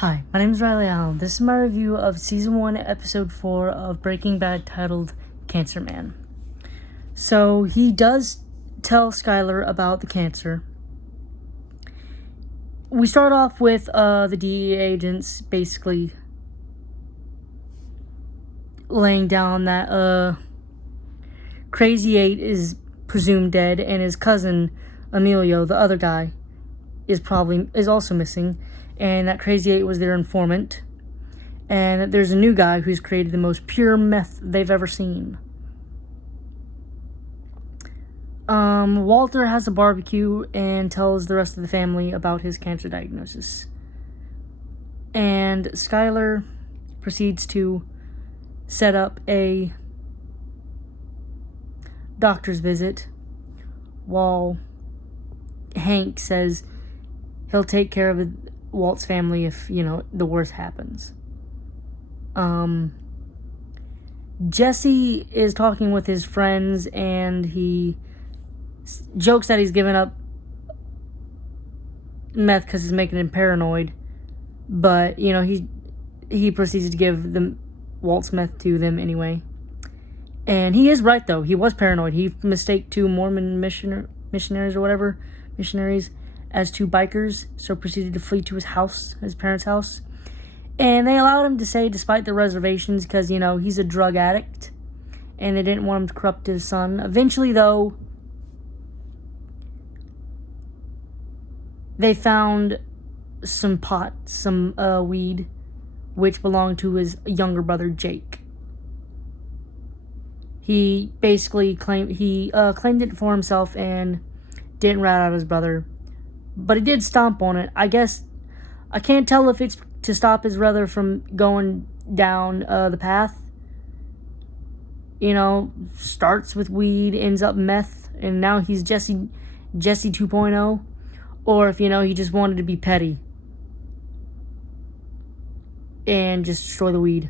Hi, my name is Riley Allen. This is my review of Season 1, Episode 4 of Breaking Bad titled Cancer Man. So, he does tell Skyler about the cancer. We start off with the DEA agents basically laying down that Crazy 8 is presumed dead, and his cousin, Emilio, the other guy, is also missing. And that Crazy 8 was their informant, and that there's a new guy who's created the most pure meth they've ever seen. Walter has a barbecue and tells the rest of the family about his cancer diagnosis. And Skyler proceeds to set up a doctor's visit, while Hank says he'll take care of Walt's family if, the worst happens. Jesse is talking with his friends, and he jokes that he's given up meth because it's making him paranoid. But, he proceeds to give Walt's meth to them anyway. And he is right, though. He was paranoid. He mistaked two Mormon missionaries as two bikers, so proceeded to flee to his parents' house. And they allowed him to stay despite the reservations because, he's a drug addict, and they didn't want him to corrupt his son. Eventually, though, they found some weed, which belonged to his younger brother, Jake. He basically claimed it for himself and didn't rat out his brother. But he did stomp on it. I guess I can't tell if it's to stop his brother from going down the path. Starts with weed, ends up meth, and now he's Jesse 2.0. Or if, he just wanted to be petty and just destroy the weed.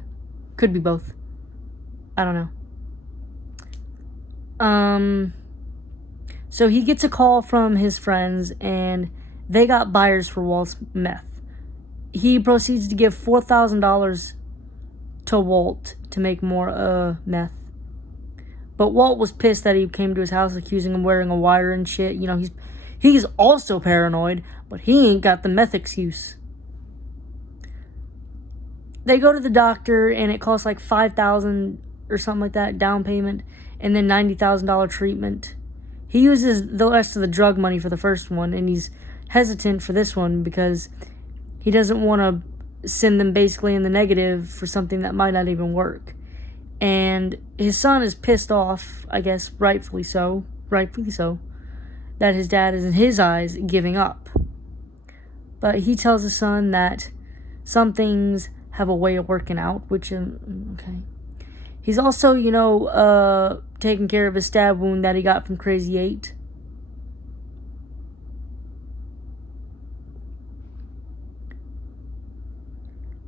Could be both. I don't know. So he gets a call from his friends, and they got buyers for Walt's meth. He proceeds to give $4,000 to Walt to make more meth. But Walt was pissed that he came to his house accusing him of wearing a wire and shit. He's also paranoid, but he ain't got the meth excuse. They go to the doctor, and it costs like $5,000 or something like that, down payment, and then $90,000 treatment. He uses the rest of the drug money for the first one, and he's hesitant for this one because he doesn't want to send them basically in the negative for something that might not even work. And his son is pissed off, I guess rightfully so, that his dad is, in his eyes, giving up. But he tells his son that some things have a way of working out, which, okay. He's also, taking care of his stab wound that he got from Crazy 8.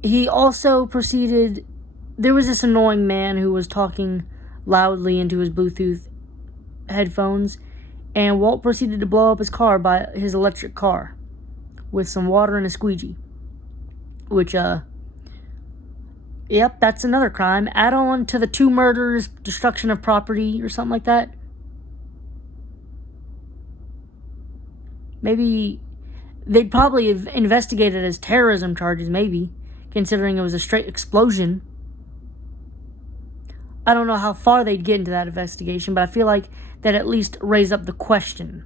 He also proceeded... There was this annoying man who was talking loudly into his Bluetooth headphones, and Walt proceeded to blow up his electric car with some water and a squeegee. Which, yep, that's another crime. Add on to the 2 murders, destruction of property, or something like that. Maybe they'd probably have investigated as terrorism charges, maybe, considering it was a straight explosion. I don't know how far they'd get into that investigation, but I feel like they'd at least raise up the question.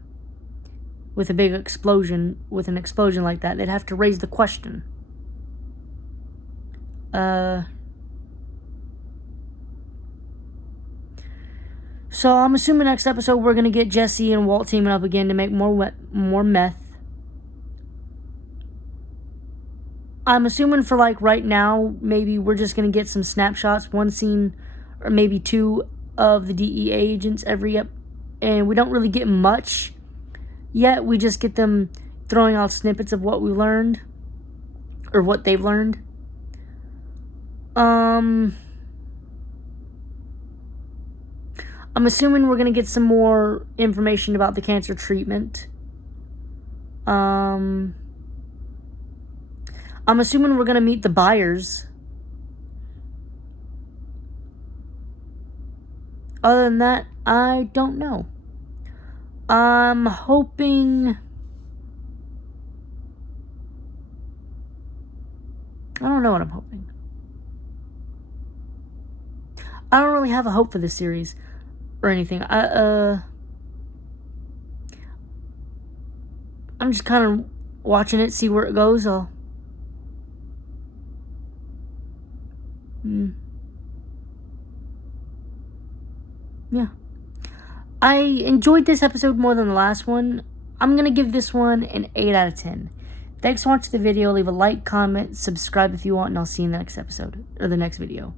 With a big explosion, with an explosion like that, they'd have to raise the question. So I'm assuming next episode we're going to get Jesse and Walt teaming up again to make more meth. I'm assuming for right now, maybe we're just going to get some snapshots, one scene or maybe 2 of the DEA agents every and we don't really get much yet. We just get them throwing out snippets of what we learned or what they've learned. I'm assuming we're going to get some more information about the cancer treatment. I'm assuming we're going to meet the buyers. Other than that, I don't know. I'm hoping... I don't know what I'm hoping. I don't really have a hope for this series or anything. I'm just kind of watching it, see where it goes. Yeah. I enjoyed this episode more than the last one. I'm going to give this one an 8 out of 10. Thanks for watching the video. Leave a like, comment, subscribe if you want, and I'll see you in the next episode, or the next video.